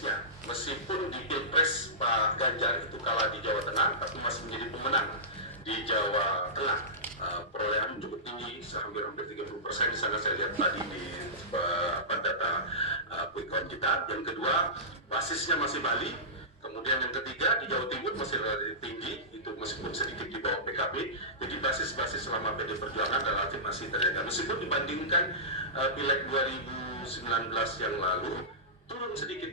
basisnya, meskipun di Pilpres Pak Ganjar itu kalah di Jawa Tengah, tapi masih menjadi pemenang di Jawa Tengah. Perolehan cukup tinggi, hampir 30%. Di sana saya lihat tadi di data quick count kita. Yang kedua, basisnya masih Bali. Kemudian yang ketiga, di Jawa Timur masih relatif tinggi, itu meskipun sedikit di bawah PKB. Jadi basis-basis selama PD Perjuangan relatif masih terjaga. Meskipun dibandingkan Pileg 2019 yang lalu, turun sedikit.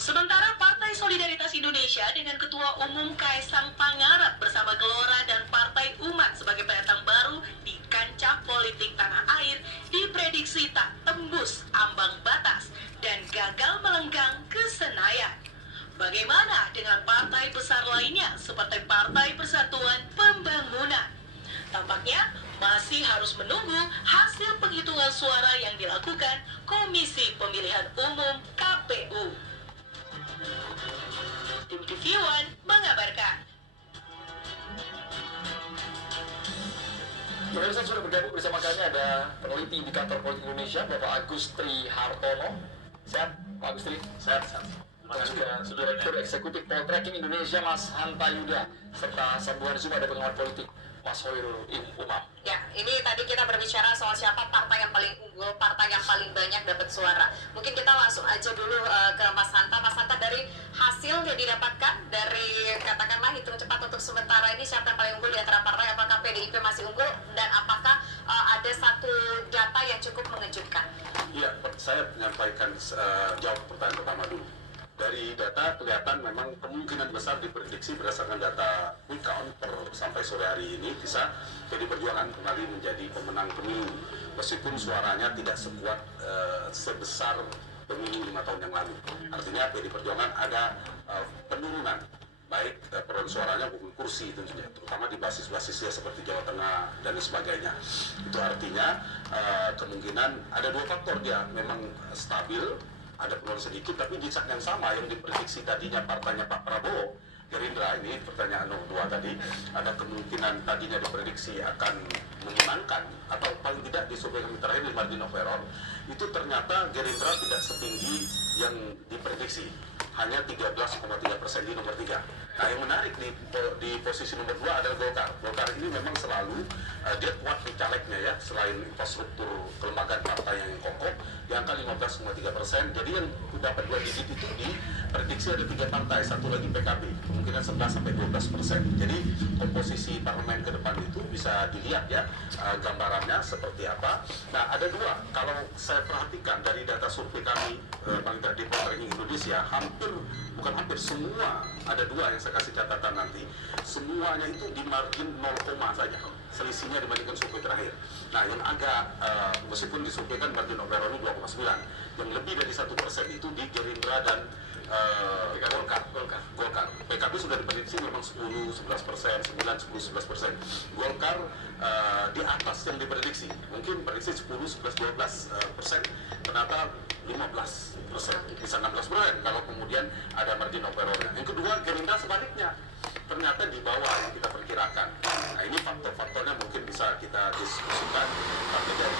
Sementara Partai Solidaritas Indonesia dengan Ketua Umum Kaisang Pangarep bersama Gelora dan Partai Umat sebagai pendatang baru di kancah politik tanah air diprediksi tak tembus ambang batas dan gagal melenggang ke Senayan. Bagaimana dengan partai besar lainnya seperti Partai Persatuan Pembangunan? Tampaknya masih harus menunggu hasil penghitungan suara yang dilakukan Komisi Pemilihan Umum KPU. Tim TV One mengabarkan. Pemirsa, sudah bergabung bersama kami ada peneliti Indikator Politik Indonesia, Bapak Agus Trihartono. Sehat, Pak Agus Tri? Sehat. Dan juga Direktur Eksekutif Poltreking Indonesia, Mas Hanta Yuda, serta sambungan Zoom ada pengamat politik, Mas Hoirul Umam. Ya, ini tadi kita berbicara soal siapa partai yang paling unggul, partai yang paling banyak dapat suara. Mungkin kita langsung aja dulu ke Mas Hanta. Mas Hanta, dari hasil yang didapatkan dari katakanlah hitung cepat untuk sementara ini, siapa yang paling unggul di antara partai? Apakah PDIP masih unggul dan apakah ada satu data yang cukup mengejutkan? Iya, saya menyampaikan jawab pertanyaan pertama dulu. Dari data kelihatan memang kemungkinan besar diprediksi berdasarkan data quick count sampai sore hari ini bisa PD Perjuangan kembali menjadi pemenang pemilu, meskipun suaranya tidak sekuat sebesar pemilu 5 tahun yang lalu. Artinya PD Perjuangan ada penurunan, baik perolehan suaranya maupun kursi tentunya, terutama di basis-basisnya seperti Jawa Tengah dan sebagainya. Itu artinya kemungkinan ada dua faktor, dia memang stabil, ada penurunan sedikit, tapi di saat yang sama yang diprediksi tadinya partainya Pak Prabowo, Gerindra, ini pertanyaan nomor 2 tadi, ada kemungkinan tadinya diprediksi akan memenangkan atau paling tidak di survei kami terakhir di margin of error, itu ternyata Gerindra tidak setinggi yang diprediksi, hanya 13,3% di nomor 3. Nah, yang menarik di posisi nomor 2 adalah Golkar. Golkar ini memang selalu dia kuat di calegnya ya, selain infrastruktur kelembagaan partai yang kokoh, di angka 15,3%. Jadi yang dapat 2 digit itu diprediksi ada 3 partai, satu lagi PKB, kemungkinan 11-12%. Jadi komposisi parlemen ke depan itu bisa dilihat ya gambarannya seperti apa. Nah, ada 2, kalau saya perhatikan dari data survei kami paling tidak di Poltreking Indonesia, bukan hampir semua, ada 2 yang saya kasih catatan nanti, semuanya itu di margin 0, saja selisihnya dibandingkan survei terakhir. Nah, yang agak meskipun disurveikan margin of error 2,9, yang lebih dari 1% itu di Gerindra dan Golkar. PKB sudah diprediksi memang 10-11%, 9-10-11%. Golkar di atas yang diprediksi, mungkin prediksi 10-11-12%, ternyata 15%, bisa 16% kalau kemudian ada margin of error-nya. Yang kedua, Gerindra sebaliknya, ternyata di bawah yang kita perkirakan. Nah, ini faktor-faktornya mungkin bisa kita diskusikan, tapi dari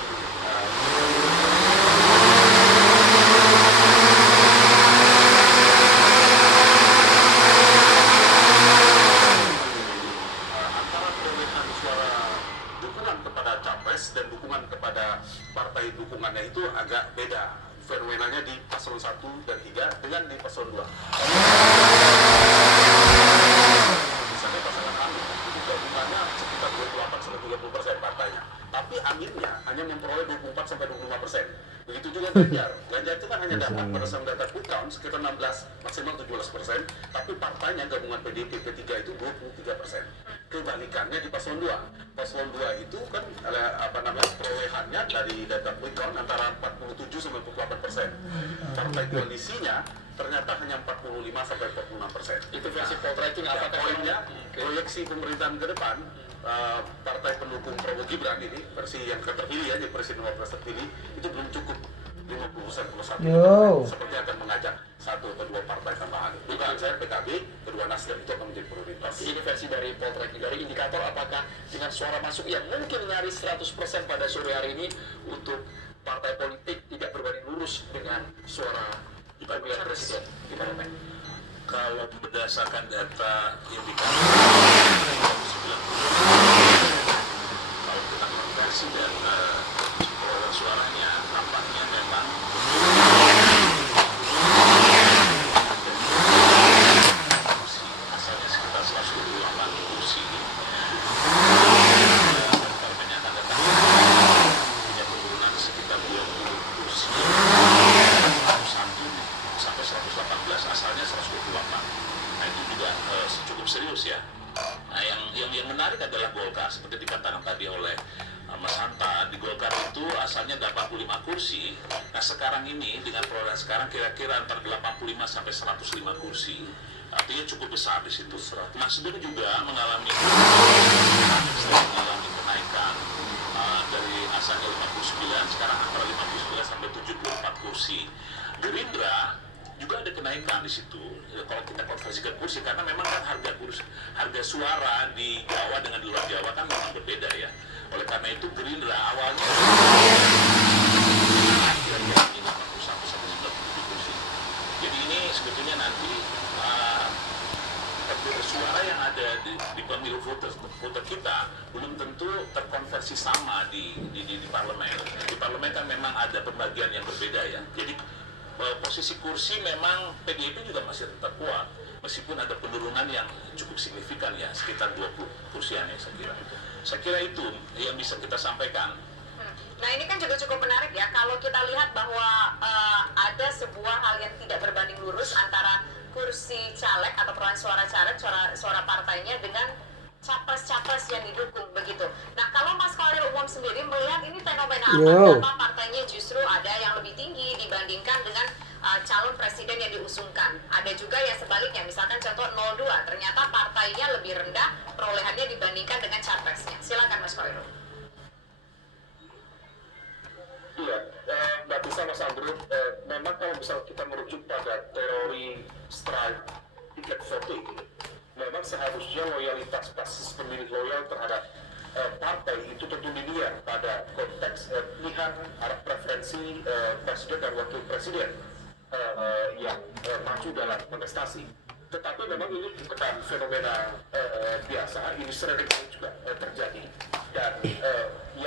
antara perolehan suara dukungan kepada capres dan dukungan kepada partai dukungannya itu agak beda fenomenanya di paslon 1 dan 3 dengan di paslon 2. Misalnya pasangan Amin itu gabungannya sekitar 28-30% partainya, tapi Aminnya hanya memperoleh 24-25%. Begitu juga Ganjar. Ganjar itu kan hanya dapat berdasarkan data quick count sekitar 16 maksimal 17%, tapi partainya gabungan PDIP P3 itu 23%. Kebalikannya di paslon 2. Paslon 2 itu kan perolehannya dari data quick count antara 47-48%. Partai koalisinya ternyata hanya 45-46%. Itu versi Poltreking. Ya, Apakah poinnya proyeksi pemerintahan ke depan, partai pendukung Prabowo Gibran ini versi yang terpilih ya, di versi 15 terpilih itu belum cukup 50% plus 1, seperti akan mengajak 1 atau 2 partai tambahan. Dugaan saya PKB, kedua Nasdem itu akan menjadi prioritas. Ini versi dari Poltreking. Dari indikator, apakah dengan suara masuk yang mungkin nyaris 100% pada sore hari ini untuk partai politik tidak berbanding lurus dengan suara di pemilihan parlemen. presiden di parlemen? Kalau berdasarkan data indikator 90, kalau kita konversi dan perolehan suaranya, tampaknya memang kursi asalnya sekitar 128 kursi. Parlemen yang akan datang punya penurunan sekitar 20 kursi. 1 sampai 118, asalnya 128. Nah itu juga cukup serius ya. Nah yang menarik adalah Golkar, seperti dikatakan tadi oleh Mas Hanta, di Golkar itu asalnya 85 kursi. Nah sekarang ini dengan perolehan sekarang kira-kira antara 85 sampai 105 kursi. Artinya cukup besar di situ. Nasdem juga mengalami kenaikan dari asalnya 59, sekarang antara 59 sampai 74 kursi. Gerindra juga ada kenaikan di situ. Kalau kita konversi ke kursi, karena memang kan harga suara di Jawa dengan di luar Jawa kan memang berbeda ya. Oleh karena itu Gerindra awalnya kira-kira 51 sampai 97 kursi. Jadi ini sebetulnya nanti suara yang ada di pemilu voter kita belum tentu terkonversi sama di parlemen. Di parlemen kan memang ada pembagian yang berbeda ya. Jadi posisi kursi memang PDIP juga masih tetap kuat, meskipun ada penurunan yang cukup signifikan ya, sekitar 20 kursian ya saya kira. Saya kira itu yang bisa kita sampaikan. Nah ini kan juga cukup menarik ya, kalau kita lihat bahwa ada sebuah hal yang tidak berbanding lurus antara kursi caleg atau perolehan suara caleg, suara partainya dengan capres-capres yang didukung begitu. Nah kalau Mas Khairul Umam sendiri melihat ini fenomena apa? Kenapa partainya justru ada yang lebih tinggi dibandingkan dengan calon presiden yang diusungkan? Ada juga yang sebaliknya, misalkan contoh 02, ternyata partainya lebih rendah perolehannya dibandingkan dengan capresnya. Silakan Mas Khairul. Iya, Mbak Tisa, Mas Andrew, memang kalau misal kita merujuk pada teori strike ticket voting, memang seharusnya loyalitas basis pemilih loyal terhadap partai itu tentu dilihat pada konteks pilihan arah preferensi presiden dan wakil presiden yang maju dalam kontestasi. Tetapi memang ini bukan fenomena biasa, ini sering juga terjadi. Dan